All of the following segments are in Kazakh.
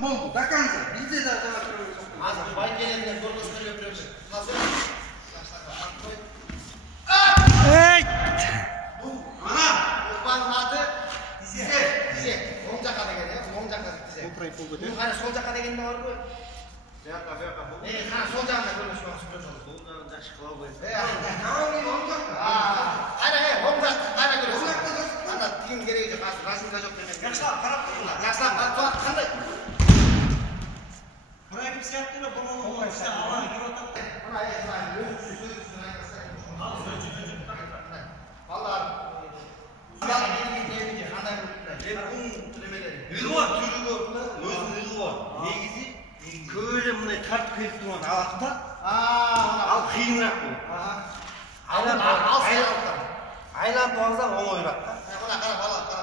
Болды, доканды. Bizde de daha Az bay gelenler zorlasını yapıyoruz. Hazır. Ey! Ana! Osman'ın adı dize. Dize. Oң жаққа деген, оң жаққа dize. Bu қара сол жаққа деген de var bu. Қара сол жағында көрмеш болған Бұл жақсы қылау қойды. Қара, оң жаққа қара көресің. Ана тиын керегі жоқ, расында жоқ деген. Жақсылап қарап тұрыңдар. Жақсылап қарап қандай? Buraya kimse yaptı mı? Bunu olmaz. İşte Allah'a gibi oturdu. Buna Vallahi Ulan gelin қандай Үйі бар, түрі көп, өзінің үйі бар. Негізі, көйлі мұндай тартып келіп тұрған алақта, ал қиынырақ бұл. Айланып алсақ оңайырақ та.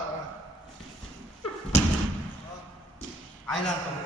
қара. Айланып алсақ.